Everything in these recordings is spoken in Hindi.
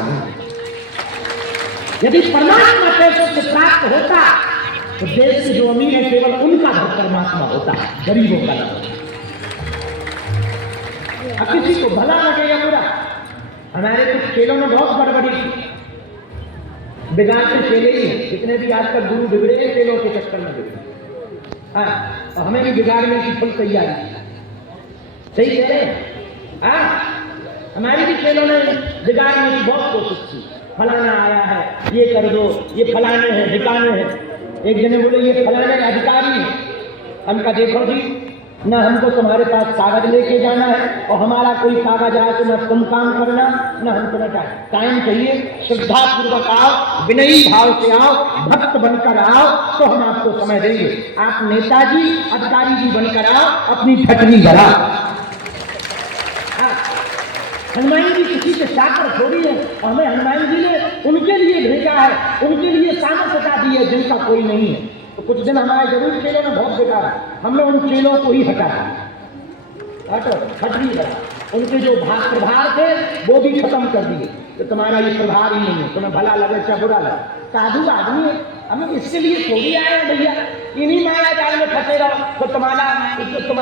नहीं। यदि परमात्मा पैसों से प्राप्त होता तो देश के जो अमीर है केवल उनका घर परमात्मा होता, गरीबों का नहीं होता। अब किसी को भला लगे या बुरा, हमारे कुछ खेलों में बहुत गड़बड़ी थी, बिगाड़ते खेले ही हैं। जितने भी आजकल गुरु बिगड़े हैं खेलों के चक्कर में बिगड़े। हाँ, और हमें भी बिगाड़ने की फुल तैयारी। सही कह रहे हैं। हाँ, हमारी भी खेलों ने बिगाड़ने की बहुत कोशिश की। फलाना आया है, ये कर दो, ये फलाने हैं, ठिकाने हैं। एक जने बोले ये फलाने अधिकारी हैं। हमका देखो जी, न हमको तुम्हारे पास कागज लेके जाना है और हमारा कोई कागज आए तो न तुम काम करना न हमको न टाइम चाहिए। श्रद्धा पूर्वक आओ, विनयी भाव से आओ, भक्त बनकर आओ तो हम आपको समय देंगे। आप नेताजी अधिकारी जी बनकर आओ, अपनी फटनी भराओ। हनुमान जी किसी के चाकर थोड़ी है, और हमें हनुमान जी ने उनके लिए भेजा है, उनके लिए सामर्थ्यता दी है जिनका कोई नहीं है। तो कुछ दिन हमारे जरूर खेलों में बहुत बेकार है, हमने उन खेलों को ही हटा दिया। हटो, हट नहीं रहा। उनके जो प्रभार थे वो भी खत्म कर दिए। तो तुम्हारा ये प्रभार ही नहीं है, तुम्हें भला लगे चाहे बुरा लगे। साधु आदमी है, हमें इसके लिए थोड़ी आए हैं भैया इन्हीं माया जाल में फंसे रहो तो तुम्हारा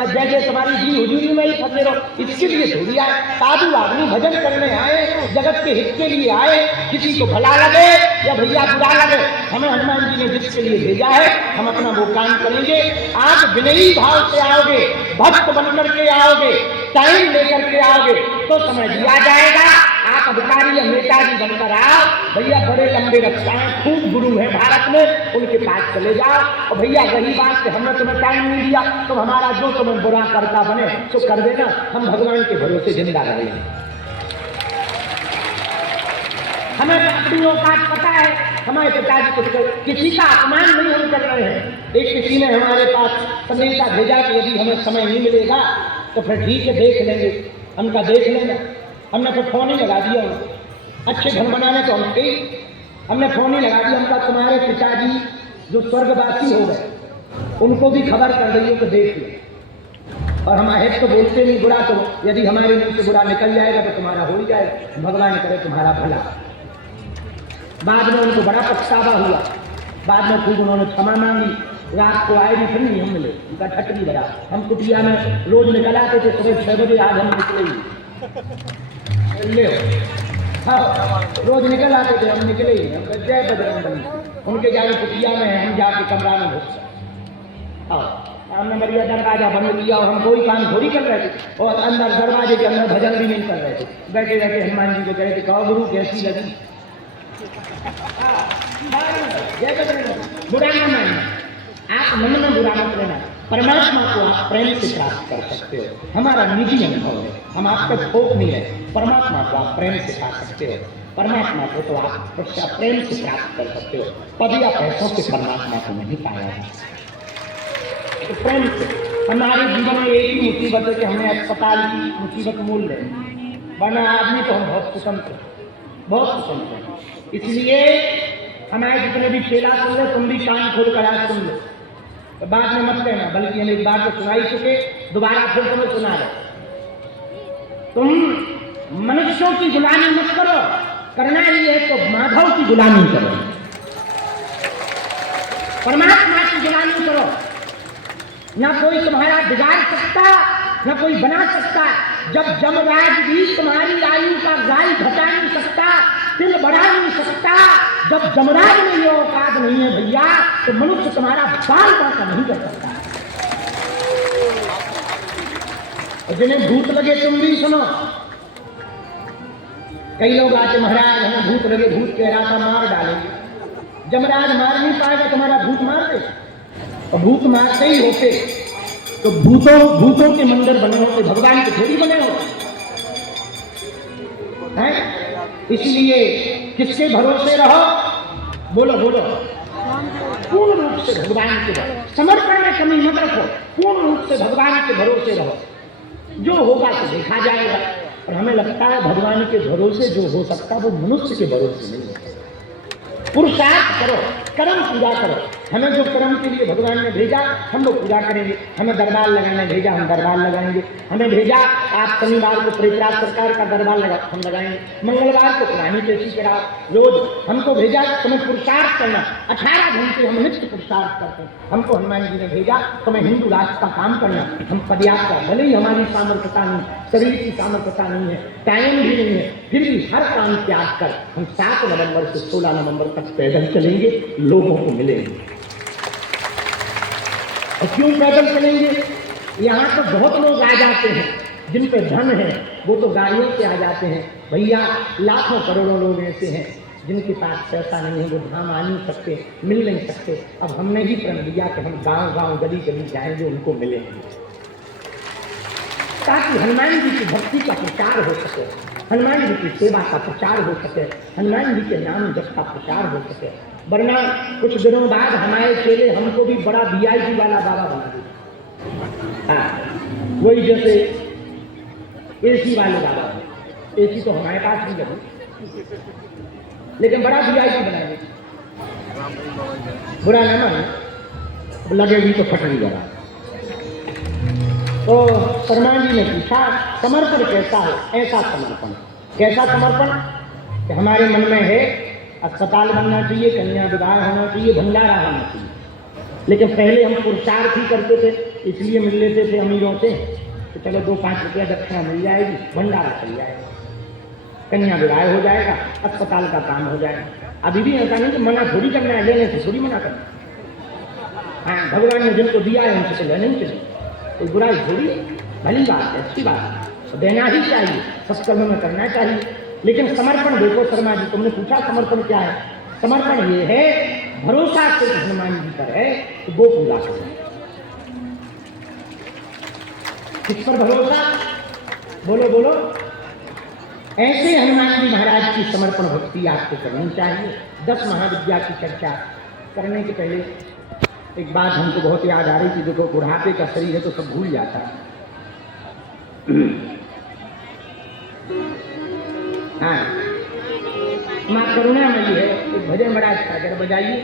जैसे तुम्हारी जी हुजूरी में ही फंसे रहो, इसके लिए थोड़ी आए। साधु आदमी भजन करने आए, जगत के हित के लिए आए। किसी को भला लगे या भैया बुरा लगे, हमें हनुमान जी ने जिसके लिए भेजा है हम अपना वो काम करेंगे। आज विनयी भाव से आओगे, भक्त बनकर के आओगे, टाइम लेकर के आओगे तो समय दिया जाएगा। आप अधिकारी या नेताजी बनकर आओ, भैया बड़े लंबे रक्षाएं खूब गुरु है भारत में, उनके पास चले जाओ। और भैया वही बात कि हमने तुम्हें टाइम नहीं दिया, तुम हमारा जो तुम्हें बुरा करता बने तो कर देना, हम भगवान के भरोसे जिंदा रहेंगे। हमें अपनी औकात पता है, हमारे पिताजी को किसी का अपमान नहीं हम कर रहे हैं। एक किसी ने हमारे पास संदेशा भेजा कि यदि हमें समय नहीं मिलेगा तो फिर ठीक है देख लेंगे। हमका देख लेंगे, हमने तो फोन ही लगा दिया। अच्छे घर बनाने तो हमने फोन ही लगा दिया। हमका तुम्हारे पिताजी जो स्वर्गवासी हो गए उनको भी खबर कर रही हो तो देख लो। और हमारे तो बोलते नहीं बुरा, तो यदि हमारे मुंह से बुरा निकल जाएगा तो तुम्हारा हो ही जाएगा। भगवान करे तुम्हारा भला। बाद में उनको बड़ा पछतावा हुआ, बाद में खूब उन्होंने क्षमा मांगी। रात को आए भी फिर नहीं हम मिले, उनका ठट नहीं लगा। हम कुटिया में रोज निकल आते थे सुबह 6 बजे, आज हम निकले ले हाँ, रोज निकल आते थे हम निकले ही। हम जय बजरंग उनके जाके कुटिया में है, हम जाके कमरा में घुस हमने मर्यादा दरवाजा बंद किया और हम कोई काम थोड़ी कर रहे थे। और अंदर दरवाजे के अंदर भजन भी नहीं कर रहे थे, बैठे बैठे हनुमान जी को कहे थे कहो गुरु कैसी लगी। बुरा न मानना, आप मन में बुरा मत लेना। परमात्मा को आप प्रेम से प्राप्त कर सकते हो, हमारा निजी अनुभव है, हम आपका थोक नहीं है। परमात्मा को आप प्रेम से पा सकते हो, परमात्मा को तो आप प्रेम से प्राप्त कर सकते हो। पद या पैसों से परमात्मा को नहीं पाया है, तो प्रेम से। हमारे जीवन में एक ही मुसीबत है कि हमें अस्पताल की मुसीबत मूल है, वरना आदमी तो हम बहुत स्वतंत्र, बहुत स्वतंत्र हैं। इसलिए हमारे जितने भी खेला सुन रहे तुम भी कान खोल कर आज सुन लो, तो बाद में मत कहना, बल्कि हम एक बार तो सुनाई चुके, दोबारा फिर तुम्हें सुना रहे। तुम मनुष्यों की गुलामी मत करो, करना ही है तो माधव की गुलामी करो, परमात्मा की गुलामी करो। ना कोई तुम्हारा बिगाड़ सकता, ना कोई बना सकता। जब जमराज भी तुम्हारी आयु का गाय घटा नहीं सकता, दिल बढ़ा नहीं सकता, जब जमराज में ये औकात नहीं है भैया, तो मनुष्य तुम्हारा बाल बांका नहीं कर सकता। जिन्हें भूत लगे तुम भी सुनो। कई लोग आते महाराज हमें भूत लगे, भूत कह रहा था मार डालेंगे। जमराज मार नहीं पाएगा, तुम्हारा भूत मार दे। और भूत मारते ही होते तो भूतों के मंदिर बने होते, भगवान के थोड़ी बने होते हैं। इसलिए किसके भरोसे रहो, बोलो बोलो, पूर्ण रूप से भगवान के समर्पण में कमी मत रखो, पूर्ण रूप से भगवान के भरोसे रहो। जो होगा तो देखा जाएगा। और हमें लगता है भगवान के भरोसे जो हो सकता है वो मनुष्य के भरोसे नहीं है। पुरुषार्थ करो, कर्म पूरा करो, हमें जो कर्म के लिए भगवान ने भेजा हम लोग पूजा करेंगे। हमें दरबार लगाने भेजा, हम दरबार लगाएंगे। हमें भेजा आप शनिवार को परित्राण सरकार का दरबार लगा, हम लगाएंगे। मंगलवार को पुरानी पेशी कराओ। रोज हमको भेजा तुम्हें पुरुषार्थ करना, 18 घंटे हम नित्य पुरुषार्थ करते हैं। हमको हनुमान जी ने भेजा तुम्हें हिंदू राष्ट्र का काम करना। हम पदयात्रा, भले ही हमारी सामर्थ्यता नहीं, शरीर की सामर्थ्यता नहीं है, टाइम भी नहीं है, फिर भी हर काम त्याग कर हम 7 नवंबर से 16 नवंबर तक पैदल चलेंगे, लोगों को मिलेंगे। और क्यों पैदल चलेंगे? यहाँ तो बहुत लोग आ जाते हैं जिन पे धन है, वो तो गाड़ियों से आ जाते हैं। भैया लाखों करोड़ों लोग ऐसे हैं जिनके पास पैसा नहीं है, वो धाम आ नहीं सकते, मिल नहीं सकते। अब हमने ही प्रण लिया कि हम गांव गांव गली गली जाएंगे, उनको मिलेंगे, ताकि हनुमान जी की भक्ति का प्रचार हो सके, हनुमान जी की सेवा का प्रचार हो सके, हनुमान जी के नाम जप का प्रचार हो सके। वरना कुछ दिनों बाद हमारे चेले हमको भी बड़ा VIP वाला बाबा बना दिया। हाँ, वही जैसे AC वाले बाबा, AC तो हमारे पास नहीं लगी, लेकिन बड़ा VIP बनाएंगे। बुरा ना माने, लगेगी तो फटनी जरा। तो शर्मा जी ने पूछा समर्पण कैसा है? ऐसा समर्पण, कैसा समर्पण कि हमारे मन में है अस्पताल बनना चाहिए, कन्या विवाह होना चाहिए, भंडारा होना चाहिए। लेकिन पहले हम पुरुषार्थ ही करते थे, इसलिए मिल लेते थे अमीरों से तो चलो 2-5 रुपया दक्षिणा मिल जाएगी, भंडारा चल जाएगा, कन्या विवाह हो जाएगा, अस्पताल का काम हो जाएगा। अभी भी ऐसा नहीं कि मना थोड़ी करना है, लेने से थोड़ी मना करना। हाँ, भगवान ने जिनको दिया है उनसे तो लेना ही चाहिए, कोई बुराई थोड़ी, भली बात है, अच्छी बात है, तो देना ही चाहिए, सत्कर्म में करना चाहिए। लेकिन समर्पण देखो शर्मा जी, तुमने पूछा समर्पण क्या है? समर्पण ये है भरोसा सिर्फ हनुमान जी पर है तो वो पूरा करना। किस पर भरोसा? बोलो बोलो। ऐसे हनुमान जी महाराज की समर्पण भक्ति आपको करनी चाहिए। 10 महाविद्या की चर्चा करने के पहले एक बात हमको बहुत याद आ रही थी। देखो बुढ़ापे का शरीर है तो सब भूल जाता है। हाँ, माँ करुणा मई है, एक भजन बड़ा अच्छा, जरा बजाइए।